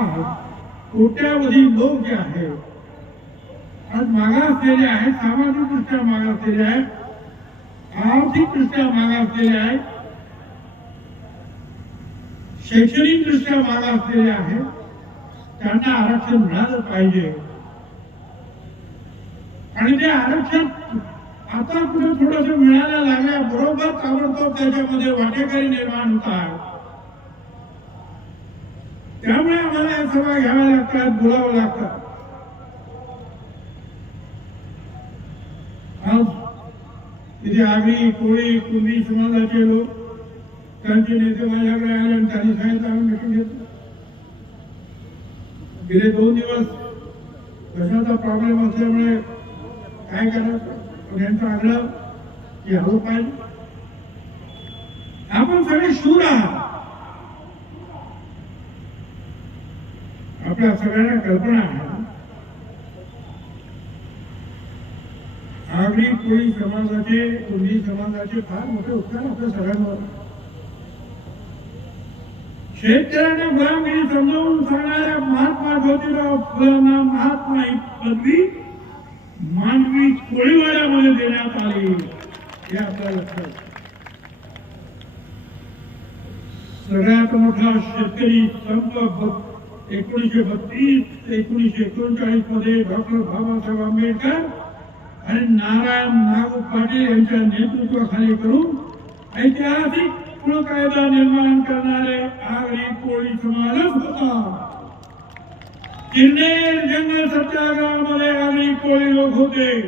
आज कोट्यावधी लोक जे आहेत आज मागासलेले आहेत सामाजिकदृष्ट्या मागासलेले आहेत आर्थिकदृष्ट्या मागासलेले आहेत शैक्षणिकदृष्ट्या मागासलेले आहेत त्यांना आरक्षण मिळालं पाहिजे. आणि ते आरक्षण आता कुठे थोडस मिळायला लागल्या बरोबर ताबडतोब त्याच्यामध्ये वाटेकरी निर्माण होत आहे त्यामुळे आम्हाला या सभा घ्याव्या लागतात बोलावं लागतात. तिथे आम्ही कोळी कुंभी समाजाचे लोक त्यांचे नेते माझ्याकडे आले आणि त्यांनी सांगितलं आम्ही मिटिंग घेतलं गेले दोन दिवस कशाचा प्रॉब्लेम असल्यामुळे काय करायचं? यांचं आग्रह की हवं पाहिजे. आपण सगळे शूर आहात. आपल्या सगळ्यांना कल्पना आहे. आगरी कोळी समाजाचे कुंभी समाजाचे फार मोठे उपकार आपल्या सगळ्यांवर. शेतकऱ्यांना गुलामगिरी समजावून सांगणाऱ्या महात्मा ज्योतिराव फुलांना महात्मा ही पदवी मानवी कोळीवाड्यामध्ये देण्यात आली. हे आपल्या लक्षात सगळ्यात मोठा शेतकरी संप ब- एकोणीसशे बत्तीस ते एकोणीसशे एकोणचाळीसमध्ये डॉक्टर बाबासाहेब आंबेडकर आणि नारायण नागू पाटील यांच्या नेतृत्वाखाली करून ऐतिहासिक कृळ कायदा निर्माण करणारे आगरी कोळी समाजच होता. किरनेर जंगल सत्याग्रहामध्ये आगरी कोळी लोक होते.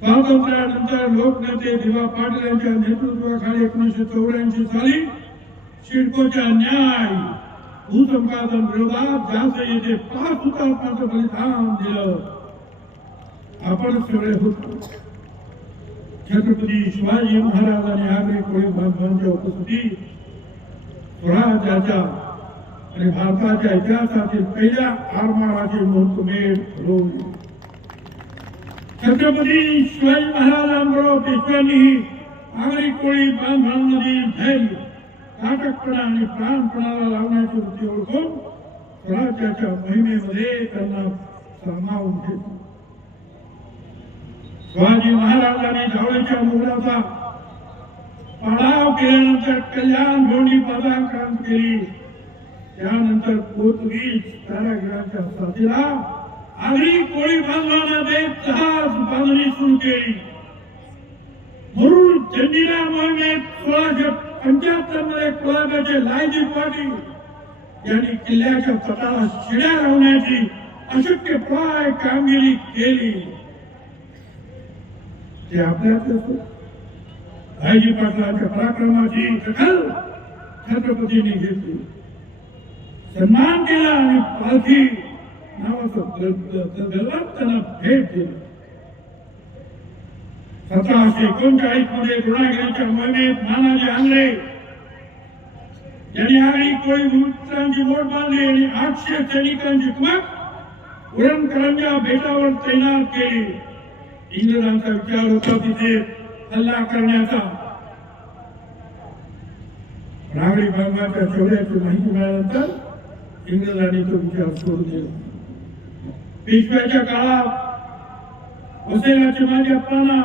स्वातंत्र्यानंतर लोकनेते दिवा पाटील यांच्या नेतृत्वाखाली एकोणीसशे चौऱ्याऐंशी साली सिडकोच्या न्याय भूसंपादन विरोधात जास्त येथे पाच हुतात्म्याचं बलिदान दिलं आपण सगळे होतो छत्रपती शिवाजी महाराज आणि आगरी कोळी बांधवांच्या उपस्थितीत स्वराज्याच्या आणि भारताच्या इतिहासातील पहिल्या आरमाराची मुहूर्तमेढ रोवली छत्रपती शिवाजी महाराजांबरोबर पेशव्यांनीही आगरी कोळी बांधवांमधील धैर्य काटकपणा आणि प्राणपणाला लावण्याची वृत्ती ओळखून स्वराज्याच्या महिमेमध्ये त्यांना सामावून घेतलं शिवाजी महाराजांनी जावळीच्या मुलाचा पाडाव केल्यानंतर कल्याण भवनी पदाक्रांत केली. त्यानंतर पोतवीज कारागिरांच्या साथीला आगरी कोळी बांधवांमध्ये जहाज बांधणी सुरू केली. म्हणून जंजिरा मोहिमेत सोळाशे पंच्याहत्तर मध्ये कोळाब्याचे लायजी पाटील यांनी किल्ल्याच्या तटाला शिड्या लावण्याची अशक्य प्राय कामगिरी केली. ते आपल्यात भाईजी पाटलांच्या पराक्रमाची दखल छत्रपतींनी घेतली. सन्मान केला आणि पालखी नावाचं त्यांना भेट दिली सतराशे एकोणचाळीसमध्ये गुणागिरीच्या मोहिमेत नानाजी आंग्रे यांनी आगरी कोळी मित्रांची बोट बांधली आणि आठशे सैनिकांची कुमक उरणकरांच्या बेटावर तैनात केली. इंग्रजांचा विचार होता तिथे हल्ला करण्याचा. नागरी बांधवाच्या शौर्याची माहिती मिळाल्यानंतर इंग्रजांनी तो विचार सोडून दिला पेशव्याच्या काळात वसेलाचे माझ्या प्राणा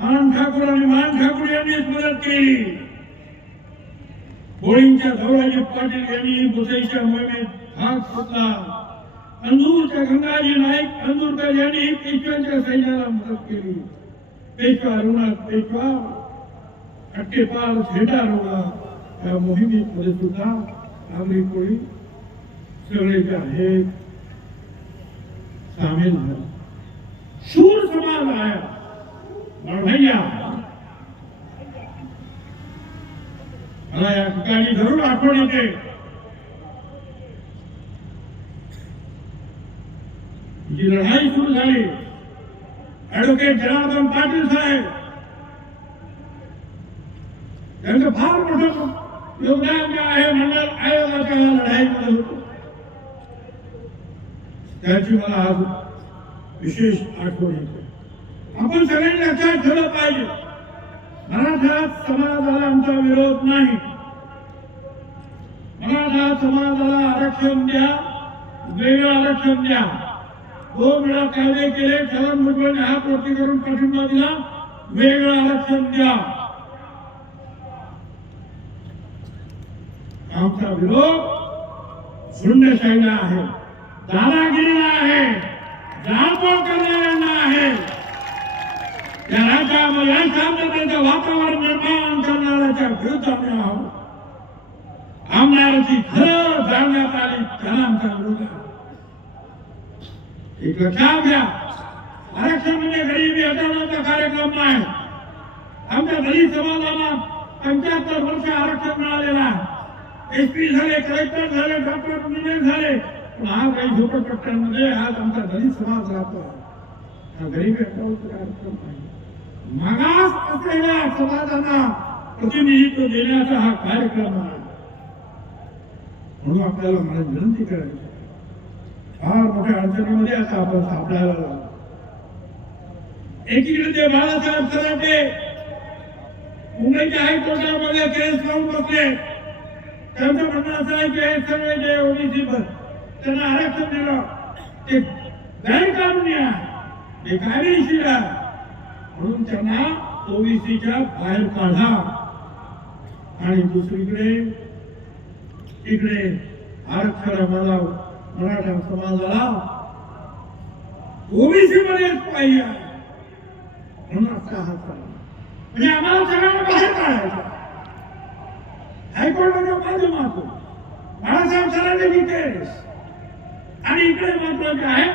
आनंद ठाकूर आणि मान ठाकूर यांनीच मदत केली. होळींच्या धवळाजी पाटील यांनी बुसईच्या मोहिमेत भाग घेतला अंजूरच्या गंगाजी नाईक अंजूरकर यांनी पेशव्यांच्या सैन्याला मदत केली. पेशवा रुग्णात पेशवा अट्टेपाल झेटा रुग्णा या मोहिमेमध्ये सुद्धा आगरी कोळी सगळे जे आहेत. सामील झाले. शूर समाज आया लढैया मला या ठिकाणी जरूर आठवण येते जी लढाई सुरू झाली ऍडव्होकेट जनार्दन पाटील साहेब त्यांचं फार मोठं योगदान जे आहे. मंडळ आयोगाच्या या लढाईमध्ये होतं त्याची मला आज विशेष आठवण येते. आपण सगळ्यांनी लक्षात ठेवलं पाहिजे. मराठा समाजाला आमचा विरोध नाही. मराठा समाजाला आरक्षण द्या वेगळं आरक्षण द्या. दोन वेळा कायदे केले छगन भुजबळने हा वरती करून पाठिंबा दिला वेगळं आरक्षण द्या. आमचा विरोध झुंडशाहीला आहे दादागिरीला आहे जाळपोळ करणाऱ्यांना आहे. या राज्यामध्ये या शांततेचं वातावरण निर्माण करणाऱ्याच्या विरुद्ध आम्ही आहोत. आमदाराची खरं जाणण्यात आली त्याला आमचा विरोध. आहे एक लक्षात घ्या आरक्षण म्हणजे गरिबी हटवण्याचा कार्यक्रम नाही. आमच्या दलित समाजाला पंच्याहत्तर वर्ष आरक्षण मिळालेलं आहे. एसपी झाले कलेक्टर झाले डॉक्टर इंजिनियर झाले. पण हा काही झोपडपट्ट्यांमध्ये आज आमचा दलित समाज राहतो हा गरिबी हटवण्याचा कार्यक्रम नाही. मागास असलेल्या समाजांना प्रतिनिधित्व देण्याचा हा कार्यक्रम आहे. म्हणून आपल्याला मला विनंती करायची फार मोठ्या अडचणीमध्ये आता आपण सापडायला लागलो. एकीकडे ते बाळासाहेब सराटे मुंबईच्या हायकोर्टामध्ये केस लावून बसले. त्यांचं म्हणणं असं आहे की हे सगळे जे ओबीसी त्यांना आरक्षण दिलं. ते गैरकानुनी आहे. ते कायदेशीर आहे. म्हणून त्यांना ओबीसीच्या बाहेर काढा. आणि दुसरीकडे इकडे आरक्षण आम्हाला मराठा समाजाला ओबीसी मध्येच पाहिजे म्हणून असा हा सवाल. म्हणजे आम्हाला सगळ्यांना बाहेर काढायचं हायकोर्टाच्या माध्यमातून बाळासाहेब सरांनी केस आणि इकडे महत्त्वाचे आहे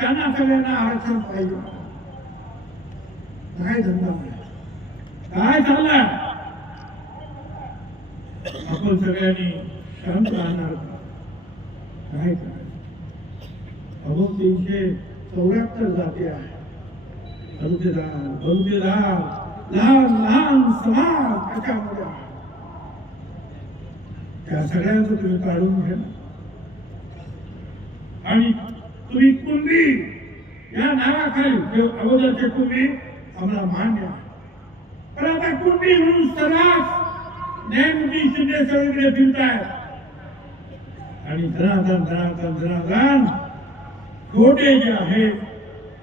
त्यांना सगळ्यांना आरक्षण पाहिजे. काय धंदा काय चालला आपण सगळ्यांनी शांत राहणार. काय अजून तीनशे चौऱ्याहत्तर जाती आहे बलुतेदार बलुतेदार लहान लहान समाज त्याच्यामध्ये त्या सगळ्यांचं तुम्ही काढून घ्या. आणि तुम्ही कुंभी या नावाखाली अगोदरचे कुंभी आम्हाला मान्य आहे पण आता कुंभी म्हणून सर्रास न्यायमूर्ती शिंदे सगळीकडे फिरतायत आणि धनाधन धनाधन धनाधन खोटे जे आहे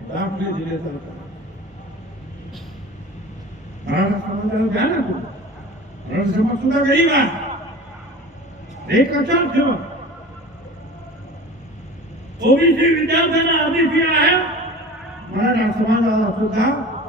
दाखले दिले जातात मराठा समाजाला द्या ना तू मराठा समाज सुद्धा गरीब आहे एक लक्षात ठेवा ओबीसी विद्यार्थ्यांना आधी फी आहे मराठा समाजाला सुद्धा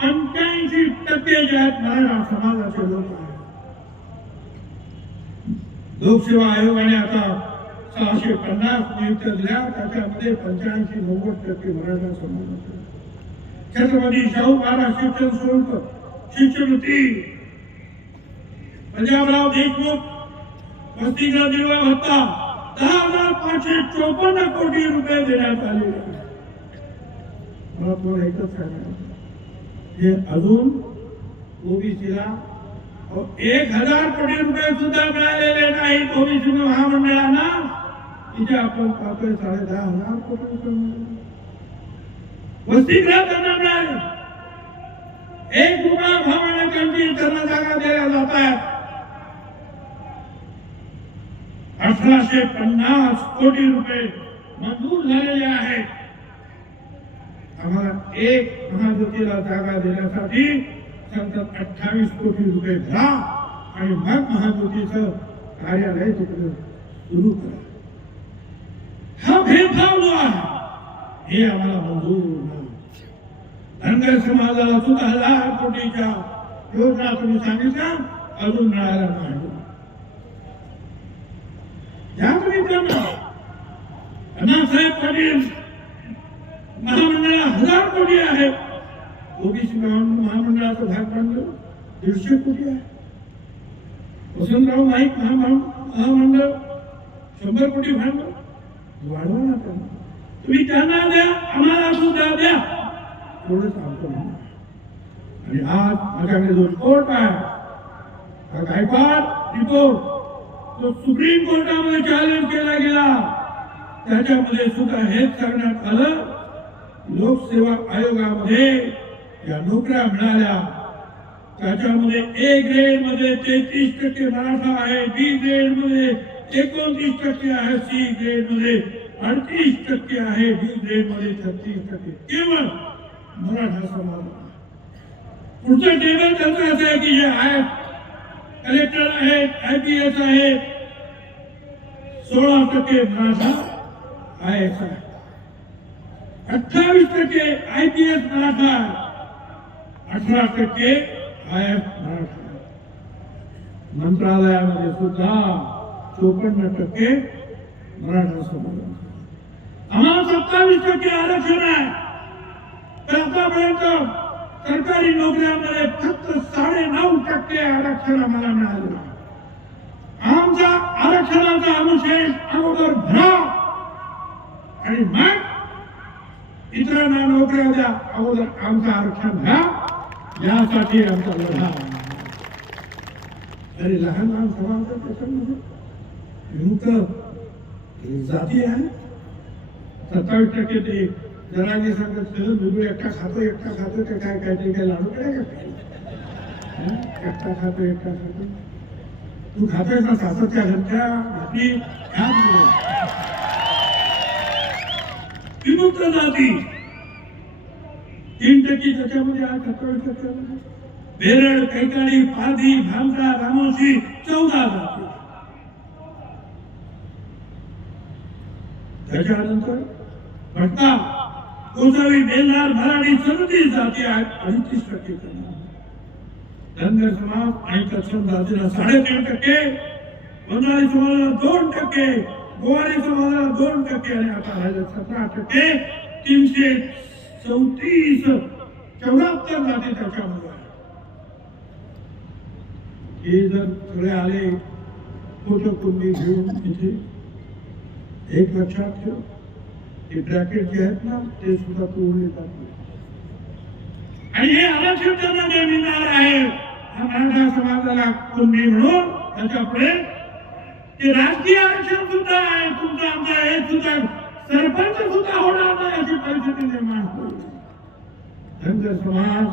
पंच्याऐंशी टक्के जे आहेत मराठा समाजाचे लोक आहेत. लोकसेवा आयोगाने आता सहाशे पन्नास नियुक्त दिल्या त्याच्यामध्ये पंच्याऐंशी नव्वद टक्के मराठा समाजाचे छत्रपती शाहू महाराज शिक्षण शुल्क शिष्यवृत्ती. पंजाबराव देशमुख वस्तीचा दिवा भत्ता दहा हजार पाचशे चोपन्न कोटी रुपये देण्यात आले मला तुम्हाला एकच सांगायला हे अजून ओबीसीला एक हज़ार कोटी रुपये सुद्धा मिळालेले नाहीत ओबीसी महामंडळांना तिथे आपण पाहतोय साडे दहा हज़ार कोटी रुपये त्यांना मिळाले एक रुपया भावाने त्यांची त्यांना जागा जात आहेत अठराशे पन्नास कोटी रुपये। एक महाज्योतीला जागा देण्यासाठी सांगतात अठ्ठावीस कोटी रुपये भरा आणि मग महाज्योतीचं कार्यालय तिकडे सुरू करा. हा भेदभाव जो आहे हे आम्हाला मंजूर धनगर समाजाला सुद्धा हजार कोटीच्या योजना तुम्ही सांगितल्या अजून मिळाल्या नाही. या तुम्ही त्यांना. अण्णासाहेब पाटील महामंडळ हजार कोटी आहे ओबीसी महामंडळाचं भाग भांडवल दीडशे कोटी आहे. वसंतराव नाईक महामंडळ शंभर कोटी भांडवल वाढवा ना त्यांना. तुम्ही त्यांना द्या आम्हाला सुद्धा द्या. एवढंच आमचं आणि आज माझ्याकडे जो रिपोर्ट आहे हा गायकवाड रिपोर्ट जो सुप्रीम कोर्टामध्ये चॅलेंज केला गेला त्याच्यामध्ये सुद्धा हेच सांगण्यात आलं. लोकसेवा आयोगामध्ये या नोकऱ्या मिळाल्या. त्याच्यामध्ये ए ग्रेडमध्ये तेहतीस टक्के मराठा आहे बी ग्रेडमध्ये एकोणतीस टक्के आहे सी ग्रेडमध्ये अडतीस टक्के आहे डी ग्रेडमध्ये छत्तीस टक्के. केवळ मराठा समाज पुढचं टेबल त्यांचं असं आहे की जे आहेत कलेक्टर आहेत आय पी एस आहेत सोळा टक्के मराठा आय एस आहे अठ्ठावीस टक्के आय पी एस मराठा. अठरा टक्के आय एस मराठा. मंत्रालयामध्ये सुद्धा चोपन्न टक्के मराठा समाज आम्हाला सत्तावीस टक्के आरक्षण आहे. तर आतापर्यंत सरकारी नोकऱ्यांमध्ये फक्त साडे नऊ टक्के आरक्षण आम्हाला मिळालेलं आहे. आमचा आरक्षणाचा अनुशेष अगोदर भरा आणि मग इतरांना नोकऱ्या द्या. अगोदर आमचं आरक्षण घ्या. यासाठी आमचा लढा तरी लहान लहान समाज त्याच्यामध्ये विमुक्त जाती आहे. सत्तावीस टक्के ते जणांनी सांगत सगळं दुधू एकटा खातो एकटा खातो ते काय काय ते काय लाडू काय काय एकटा खातो एकटा खातो. तू खातोय ना सातत्या घरच्या भाकरी ह्या विमुक्त जाती. तीन टक्के त्याच्यामध्ये आहे सत्तावीस टक्क्यामध्ये बेरड कैकाडी पाधी भामटा रामोशी चौदा जाती त्याच्यानंतर भटका कोसावी बेलदार मराठी सदतीस जाती आहेत अडतीस टक्के धनगर समाज आणि तत्सम जातीला साडेतीन टक्के बंगाली समाजाला दोन टक्के गोवारी समाजाला दोन टक्के आणि आता राहिले सतरा टक्के. तीनशे चौतीस. चौऱ्याहत्तर जाती त्याच्यामध्ये. हे जर सगळे आले कुटुंबी घेऊन तिथे एक लक्षात ठेव. हे ब्रॅकेट जे आहेत ना ते सुद्धा तोडले जात आणि हे आरक्षण त्यांना जे मिळणार आहे मराठा समाजाला कुटुंबी म्हणून त्याच्यापुढे. ते राजकीय आरक्षण सुद्धा आहे तुमचं आमचं हे सुद्धा सरपंच सुद्धा होणार नाही अशी परिस्थिती निर्माण होईल. धनगर समाज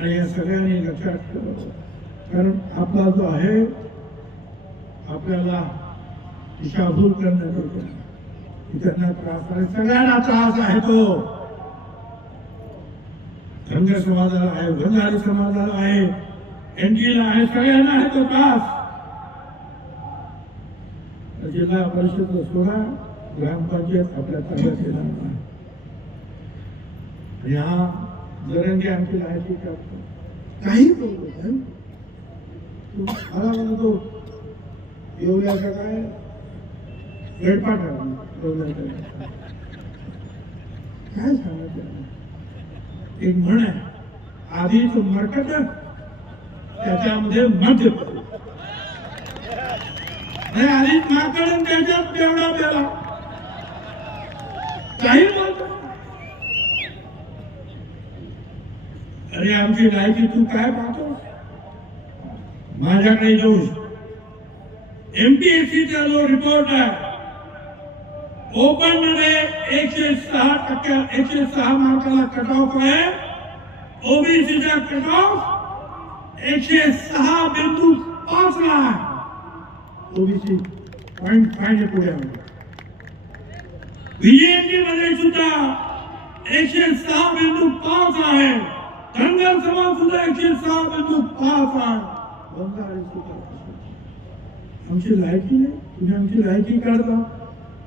आणि या सगळ्यांनी लक्षात ठेवावं. कारण आपला जो आहे आपल्याला दिशाभूल करण्यासाठी त्यांना त्रास आहे सगळ्यांना त्रास आहे तो. धनगर समाजाला आहे भंगारी समाजाला आहे एनडीला आहे सगळ्यांना आहे तो त्रास. जिल्हा परिषद सोडा. ग्रामपंचायत आपल्या ताब्यात येणार नाही आणि हा जरंगे आणखी लायकी करतो. काही मला म्हणतो एवढ्याचा काय गडपाट एवढ्याचा काय सांगायचं एक म्हण आहे आधीच मरकट त्याच्यामध्ये मध्य पडलं. आणि आधीच माकड त्याच्यात तेवढा पेला. काही बोलतो अरे आमची गायची तू काय पाहतो? माझ्याकडे जो एमपीएससीचा जो रिपोर्ट आहे ओपनमध्ये एकशे सहा टक्के एकशे सहा मार्काला कट ऑफ आहे ओबीसीचा कट ऑफ एकशे सहा बिंदू पाच ला आहे ओबीसी पॉईंट फाईव्ह पुढे. आहे मध्ये सुद्धा एकशे सहा बिंदू पाच आहे. धनगर समाज सुद्धा एकशे सहा बिंदू पाच आहे. सुद्धा. आमची लायकी नाही. तुम्ही आमची लायकी काढता.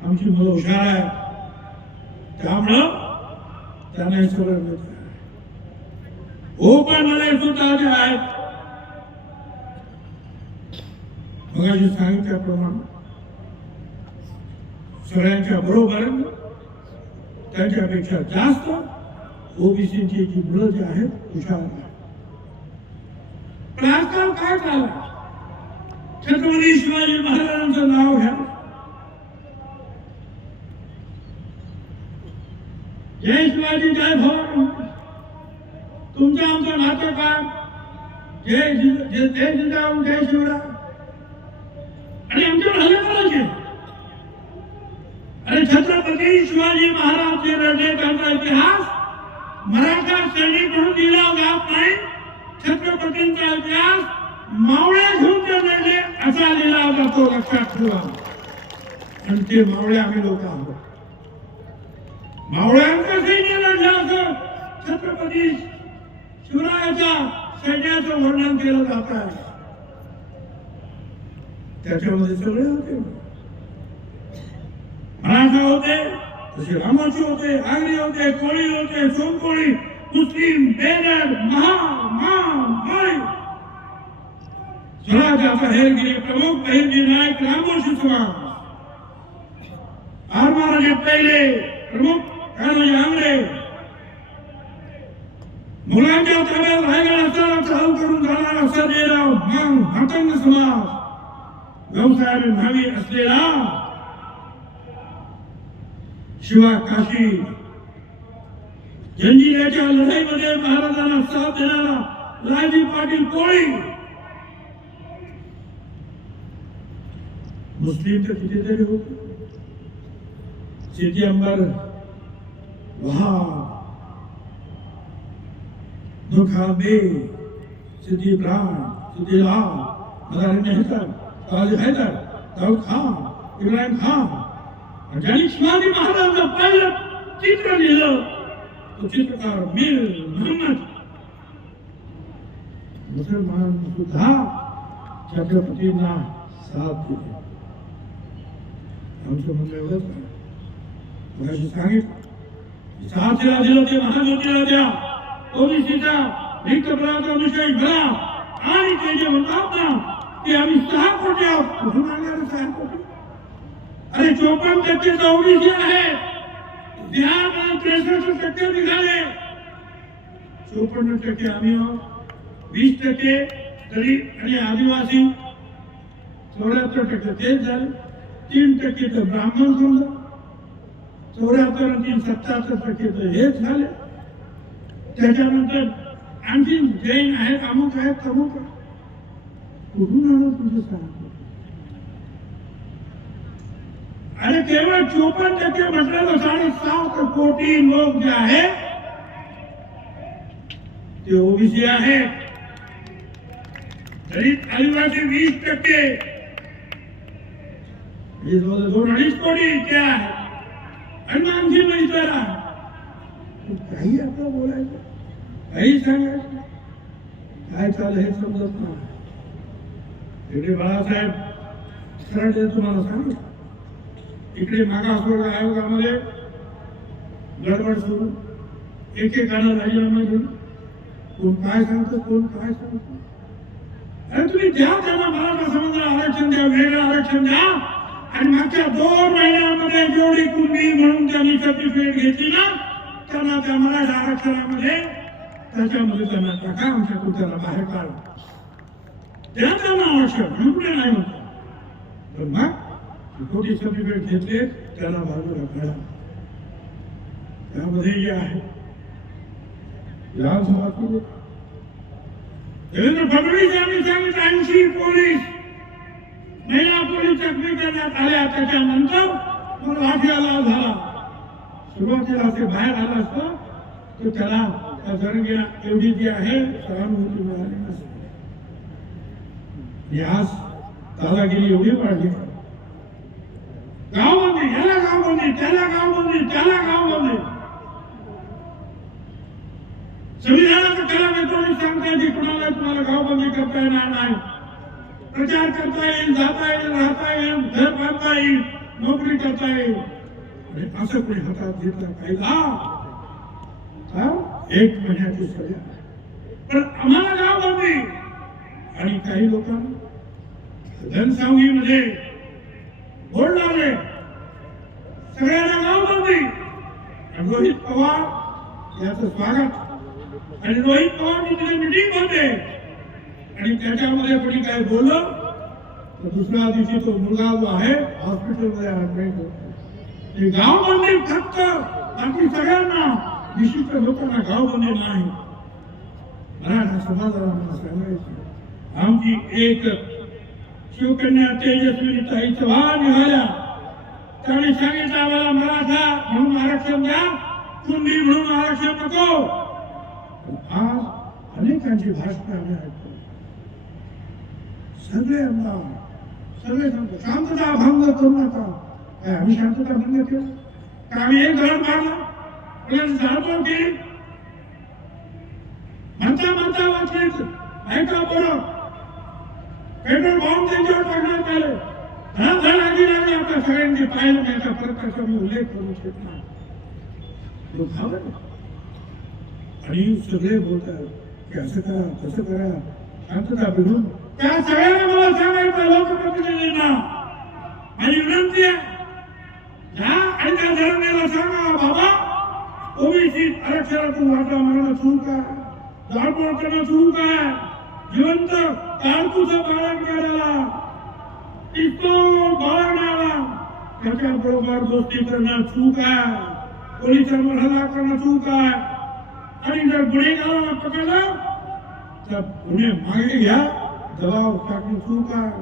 आमची मुलं हुशार आहे. त्यामुळं त्यांना हे सगळं हो पण मध्ये सुद्धा जे आहेत मग सांगितल्याप्रमाणे सगळ्यांच्या बरोबर त्यांच्यापेक्षा जास्त ओबीसीची जी मुलं जी आहेत हुशार पण आजकाल काय झालं छत्रपती शिवाजी महाराजांचं नाव घ्या. जय शिवाजी जय भवन. तुमचं आमचं नातं काय? जय जय जय जिजाऊ जय शिवराय. आणि आमच्यावर हल्ले आणि छत्रपती शिवाजी महाराज जे लढले त्यांचा इतिहास मराठा सैनिक म्हणून दिला जात नाही. छत्रपतींचा इतिहास मावळ्या घेऊन ते लढले असा लिहिला जातो लक्षात ठेवा. आणि ते मावळे आम्ही लोक आहोत. मावळ्यांचं सैन्य लढलं असं छत्रपती शिवरायाच्या सैन्याचं वर्णन केलं जात आहे. त्याच्यामध्ये सगळे होते. मराठा होते तसे रामाचे होते आगरी होते कोळी होते सोनकोळी मुस्लिम बेदर महा मा माळी. स्वराज्याचा हेरगिरी प्रमुख बहिरगिरी नायक रामोशी समाज. आर पहिले प्रमुख कान्होजी आंग्रे. मुलांच्या ताब्यात रायगड असताना चाल करून जाणारा सर्जेराव मग हातंग समाज. व्यवसायाने न्हावी असलेला शिवा काशी जंजिऱ्याच्या लढाईमध्ये महाराजांना साथ देणारा राजी पाटील कोळी. मुस्लिम तर कितीतरी होते. शेती अंबर वहाब. दुखा बे सिद्धी प्राण सिद्धी लाल मदारी मेहतर ताज हैदर दाऊद खान इब्राहिम खान. ज्यांनी शिवाजी महाराजांचं पहिलं चित्र लिहिलं तो चित्रकार मीर मोहम्मद. मुसलमान सुद्धा छत्रपतींना साथ दिले. आमचं म्हणणं एवढंच आहे. सांगितलं साथीला दिलं ते महाज्योतीला द्या ओबीसीचा रिक्त पदाचा विषय घडा. आणि ते जे म्हणतात ना की आम्ही सहा कोटी आहोत. कुठून आणणार सहा कोटी अरे चोपन्न टक्के चौवीस ओबीसी आहे बिहार त्रेसष्ट टक्के निघाले. चोपन्न टक्के आम्ही वीस टक्के तरी आणि आदिवासी. चौऱ्याहत्तर टक्के तेच झाले. तीन टक्के तर ब्राह्मण समजा. चौऱ्याहत्तर आणि तीन सत्याहत्तर टक्के तर हेच झाले. त्याच्यानंतर आणखी जैन आहेत अमुक आहेत अमुक कुठून आलं तुझं सांग? आणि केवळ चोपन्न टक्के म्हटलं तर साडेसात कोटी लोक जे आहेत ते ओबीसी आहेत. दलित आदिवासी वीस टक्के. दोन अडीच कोटी इतके आहे आणि आमची आणखी आहे. काही आपलं बोलायचं? काही सांगायचं? काय चाललं हे समजत नाही. बाळासाहेब सरळ तुम्हाला सांगितलं इकडे मागासवर्ग आयोगामध्ये गडबड सुरू. एकेकानं राजीनामा घेऊन कोण काय सांगतो कोण काय सांगतो. अरे तुम्ही द्या त्यांना मराठा समाजाला आरक्षण द्या वेगळं आरक्षण द्या. आणि मागच्या दोन महिन्यामध्ये जेवढी कुंभी म्हणून त्यांनी सर्टिफिकेट घेतली ना त्यांना त्या मराठा आरक्षणामध्ये त्याच्यामध्ये त्यांना टाका आमच्या त्याला बाहेर काढा. द्या त्यांना आरक्षण म्हणून नाही म्हणतो. तर मग खोटी सर्टिफिकेट घेतले त्याला बाजूला काढा त्यामध्ये जे आहे. विधानसभा केली. देवेंद्र फडणवीस यांनी सांगितलं ऐंशी पोलीस महिला पोलीस जखमी करण्यात आल्या त्याच्यानंतर मग लाठीला झाला. सुरुवातीला ते बाहेर आला असतं तर त्याला त्या जरंगीला एवढी जी आहे सहानुभूती मिळाली नसते. आणि दादागिरी एवढी वाढली. गावबंदी याला गावबंदी त्याला गावबंदी त्याला गावबंदी संविधानाचं कलम एकोणीस सांगते की कुणाला तुम्हाला गावबंदी करता येणार नाही. प्रचार करता येईल जाता येईल राहता येईल घर बांधता येईल नोकरी करता येईल. आणि असं कोणी हातात घेतलं कायदा तर एक महिन्याची सजा. पण आम्हाला गावबंदी. आणि काही लोकांना जनसांगीमध्ये बोर्ड लावले सगळ्यांना नाव आणि रोहित पवार याचं स्वागत. आणि रोहित पवार तिथे मिटिंग भरते आणि त्याच्यामध्ये कोणी काय बोललं तर दुसऱ्या दिवशी तो मुलगा जो आहे हॉस्पिटलमध्ये ऍडमिट होतो. ते गाव म्हणजे फक्त बाकी सगळ्यांना विशिष्ट लोकांना गाव बंदी नाही. मराठा समाजाला सांगायचं आमची एक शिवकन्या तेजस्वी ताई चव्हाण निघाल्या. त्याने सांगितलं आम्हाला मराठा म्हणून आरक्षण द्या कुंडी म्हणून आरक्षण नको. आज अनेकांची भाषण आम्ही ऐकतो सगळे आमदार सगळे सांगतो शांतता भंग करू नका काय आम्ही शांतता भंग केला का आम्ही एक घर मारलं आपल्याला जाळपोळ केली म्हणता म्हणता वाचले ऐका बरं. पेट्रोल बॉम्ब त्यांच्यावर पडणार काय धन धन आधी लागली आपल्या सगळ्यांनी पाहिलं त्यांचा प्रकारचा मी उल्लेख करू शकला आणि सगळे बोलतात की असं करा तसं करा. शांतता बिघडून त्या सगळ्यांना मला सांगायचं लोकप्रतिनिधींना. आणि विनंती आहे. जा आणि त्या धरणेला सांगा बाबा ओबीसी आरक्षणातून वाटा मारणं सुरू आहे जाळपोळ करणं सुरू आहे जिवंत कारतूचं बाळग करायला पिस्तूल मिळाला. त्याच्या बरोबर दोस्ती करणं चूक आहे. पोलिसांवर हल्ला करणं चूक आहे. आणि जर गुन्हेगाराला पकडलं तर गुन्हे मागे घ्या. दबाव टाकणं चूक आहे.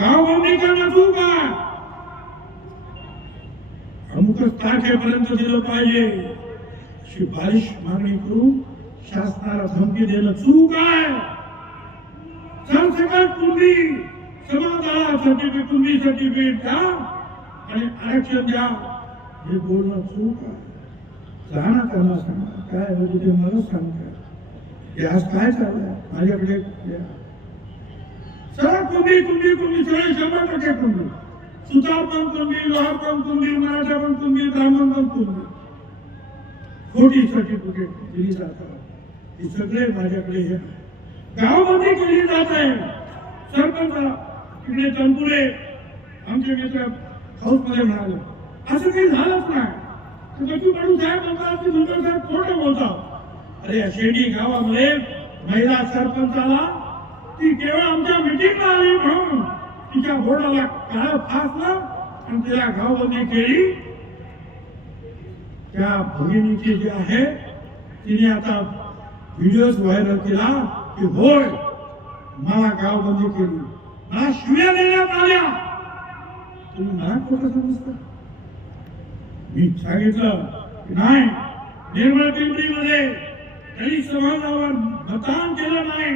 गावबंदी करणं चूक आहे. अमुकच तारखेपर्यंत दिलं पाहिजे. अशी बालिश मागणी करून शासनाला धमकी देणं चूक आहे. सरसकट तुम्ही समाजाला सर्टिफिकेट तुम्ही सर्टिफिकेट द्या आणि आरक्षण द्या. हे बोलणं चूक आहे. जाणं त्यांना सांगा. काय म्हणजे ते मला सांगतात हे आज काय चाललंय? माझ्याकडे. सरळ कुंभी कुंभी कुंभी सगळे शंभर टक्के कुंभी सुतार पण कुंभी लोहार पण कुंभी मराठा पण कुंभी ब्राह्मण पण कुंभी खोटी सर्टिफिकेट दिली जातात. ही सगळे माझ्याकडे या. गावामध्ये केली जात आहे. सरपंच तिकडे तनपुरे आमचे मित्र हाऊसमध्ये म्हणाले असं काही झालंच नाही. तर पाडू साहेब म्हणतात सुंदर साहेब खोटं बोलतात. अरे या शेडी गावामध्ये महिला सरपंचाला ती केवळ आमच्या मिटिंगला आली म्हणून तिच्या बोर्डाला काळ फासलं आणि तिला गावबंदी केली. त्या भगिनीची जी आहे तिने आता व्हिडिओ व्हायरल केला. की होय मला गावबंदी केली. मला शिव्या देण्यात आल्या. तुम्ही मला खोटं समजता मी सांगितलं की नाही निर्मळ पिंपरीमध्ये त्यांनी समाजावर मतदान केलं नाही.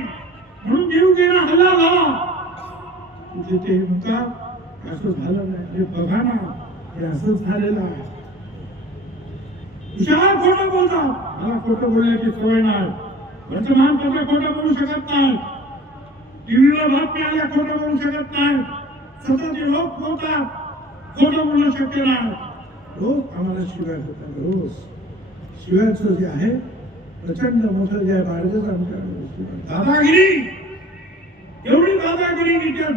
म्हणून जीवघेणा हल्ला झाला. तिथे ते म्हणतात असं झालं नाही. हे बघा ना हे असं झालेलं आहे. विशाल खोटं बोलतात. मला खोटं बोलण्याची सवय नाही. वर्तमानपत्र खोटं बोलू शकत नाही. टीव्हीवर बातम्या आल्या खोटं बोलू शकत नाही. सतत लोक बोलतात खोटं बोलणं शक्य नाही. रोज आम्हाला शिवाय होतात रोज. शिवायचं जे आहे प्रचंड मोठं जे आहे भारतच आमच्या दादागिरी! एवढी दादागिरी की त्या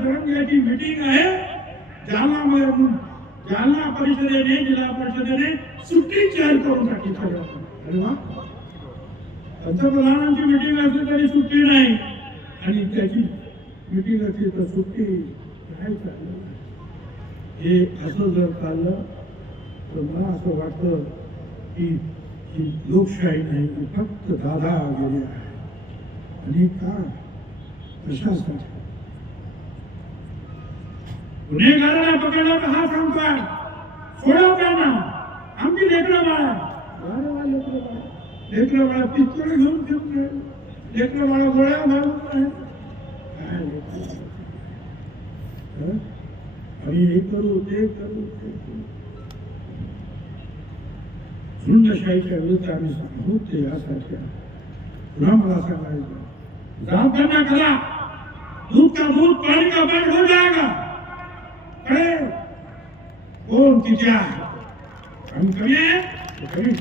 मिटिंग आहे. जालनामध्ये जालना परिषदेने जिल्हा परिषदेने सुट्टी जाहीर करून टाकली. सगळ्यांना अरे वा. पंतप्रधानांची मिटिंग असली तरी सुट्टी नाही. आणि त्याची मिटिंग असली तर सुट्टी काय चाललं हे असं जर चाललं तर मला असं वाटतं की ही लोकशाही नाही ही फक्त दादा गेली आहे. आणि का? प्रशासन गुन्हेगाराला पकडला तर हा सांगतोय सोडव त्यांना. आमची लेकरं लेकरं बाळा. लेकरं बाळा पिस्तोल घेऊन घेऊन राहिले. लेकरं बाळा गोळ्या घालून राहिले. काय आणि हे करू ते करू ते झुंडशाहीच्या विरुद्ध आम्ही सांगू ते यासारख्या पुन्हा मला सांगायचं जाताना करा. दूध का दूध पाणी का बंद हो जाएगा कळे. कोण किती आहे आम्ही कमी आहे. कमी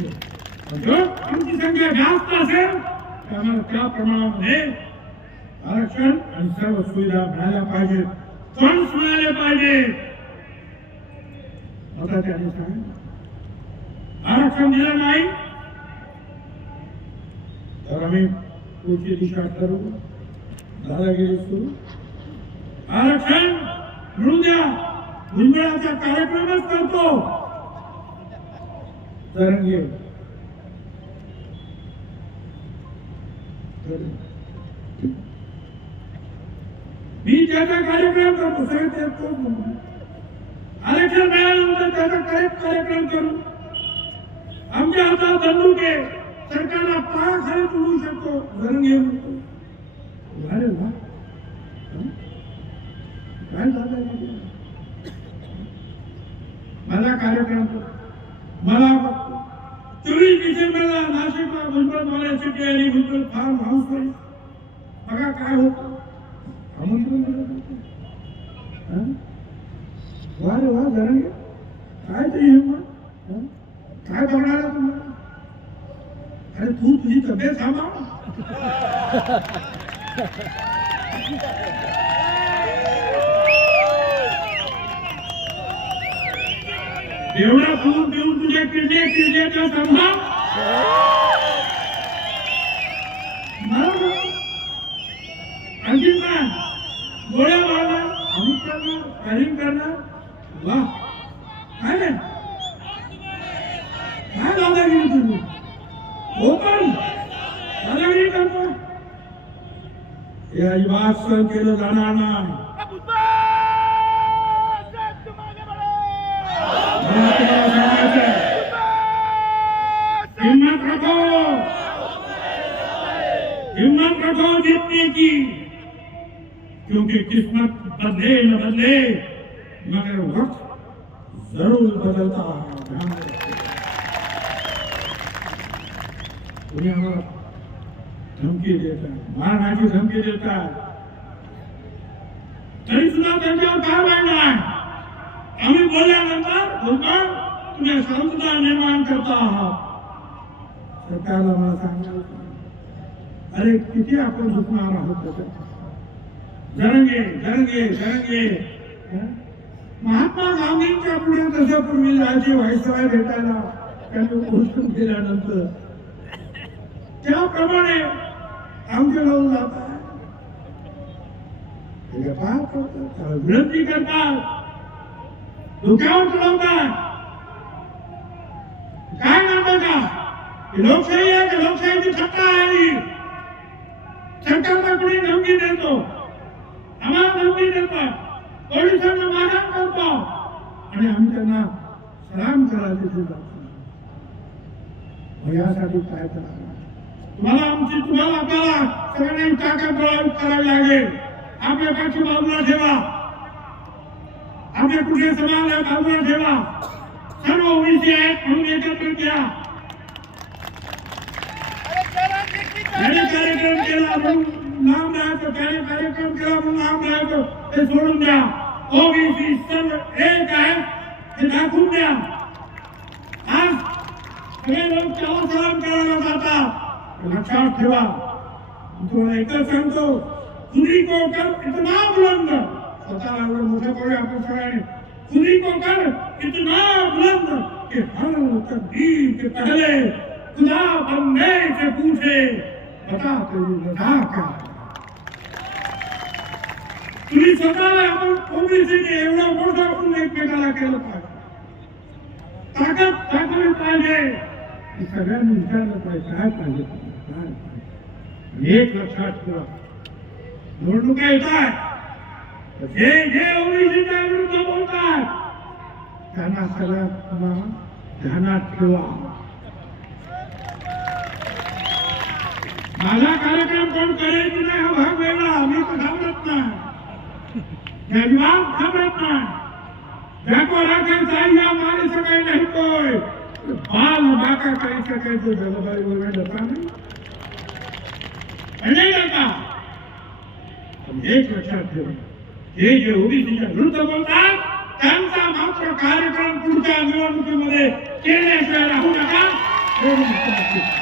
कमीच आहे. जर आमची संख्या जास्त असेल तर आम्हाला त्या प्रमाणामध्ये आरक्षण आणि सर्व सुविधा मिळाल्या पाहिजेत फंड्स मिळाले पाहिजे. आता त्याने सांगितलं आरक्षण दिलं नाही तर आम्ही पुढची दिशा ठरवू दादागिरी सुरू. आरक्षण मिळू द्या. भुजबळाचा कार्यक्रमच करतो. तरंगे मी त्याचा कार्यक्रम करतो सगळं ते आरक्षण मिळाल्यानंतर त्याचा कार्यक्रम करू. आमच्या हातात दंडूक आहे. सरकारला पायाखाली तुडू शकतो जरंगे म्हणतो अरे वा. काय झालं माहिती? माझा कार्यक्रम मला बघतो. चोवीस डिसेंबरला नाशिकला भुजबळ मालासाठी आणि भुजबळ फार्म हाऊस बघा काय होत. आमंत्रण वा रे वा जरंगे काय ते काय बघणार तुम्हाला? अरे तू तुझी तब्येत सांभाळ. एवढा दूर देऊन तुझ्या किडनी किडनीचा सांभाळ मला आणखीन काय गोळ्या मारणार अमुक करणार करीम करणार? वा. काय काय दादागिरी तुझी हो पण. दादागिरी करतो हे अजिबात सहन केलं जाणार नाही मला तुम्हाला सांगायचं आहे, हिम्मत रखो हिम्मत रखो जीतने की उनकी किस्मत बदले न बदले मगर वक्त जरूर बदलता. है ध्यान रखो. कोणी आम्हाला धमकी देता है मारण्याची धमकी देत आहे तरी सुद्धा त्यांच्यावर काय वाढणार आम्ही बोलल्यानंतर भगवान तुम्ही शांतता निर्माण करता. आहात सरकारला मला सांगायचं अरे किती आपण झुकणार आहोत त्याच्यात? जरंगे जरंगे जरंगे महात्मा गांधींच्या पुढे तसं पूर्वी जायचे व्हायसराय भेटायला त्यांनी उचलून केल्यानंतर? त्याप्रमाणे आमचे लोक जातात. विनंती करतात. धोक्यावर चढवतात. काय करता का? लोकशाही आहे लोकशाहीची सत्ता आहे. सरकारला कुणी धमकी देतो. आम्हाला धमकी देतात पोलिसांना मारहाण करतो आणि आम्ही त्यांना सलाम करायला यासाठी काय करावं? तुम्हाला आमची तुम्हाला आपल्याला सगळ्यांनी ताकद गोळा करावी लागेल. आपल्या पक्ष बाजूला ठेवा. आपल्या कुठे समाजाला बाजूला ठेवा. सर्व ओबीसी आहेत म्हणून एकत्र घ्या कार्यक्रम केला म्हणून नाम राहायचं त्याने कार्यक्रम केला म्हणून नाम राहायचं ते सोडून द्या. ओबीसी सर्व एक आहे. हे दाखवून द्या. आज सगळे लोक त्याला सलाम करायला जातात. लक्षात ठेवा. तुम्हाला एकच सांगतो. तुम्ही कोकर इतना बुलंद. स्वतःला एवढं मोठं करूया आपण सगळ्यांनी. तुम्ही कोकर इतना बुलंद. कि हर तकदीर के पहले. खुदा बंदे से पूछे बता तेरी रजा क्या है? तुम्ही स्वतःला आपण ओबीसीने एवढा मोठा करून एकमेकाला केलं पाहिजे. ताकद दाखवली पाहिजे. सगळ्यांनी विचारलं पाहिजे काय पाहिजे? काय एक लक्षात ठेवा. निवडणुका येतात. जे जे ओबीसीच्या विरुद्ध बोलतात त्यांना सगळ्यांना ध्यानात ठेवा. माझा कार्यक्रम कोण करेल की नाही हा भाग वेगळा मी तर घाबरत नाही. मैं अजिबात घाबरत नाही देखो राखण चाहिए हमारे सके नहीं कोई बाल बाका कर सके तो जलवायु में डरता नहीं है नहीं डरता पण एक लक्षात ठेवा हे जे ओबीसीच्या विरुद्ध बोलतात त्यांचा मात्र कार्यक्रम पुढच्या निवडणुकीमध्ये केल्याशिवाय राहू नका एवढं लक्षात ठेवा.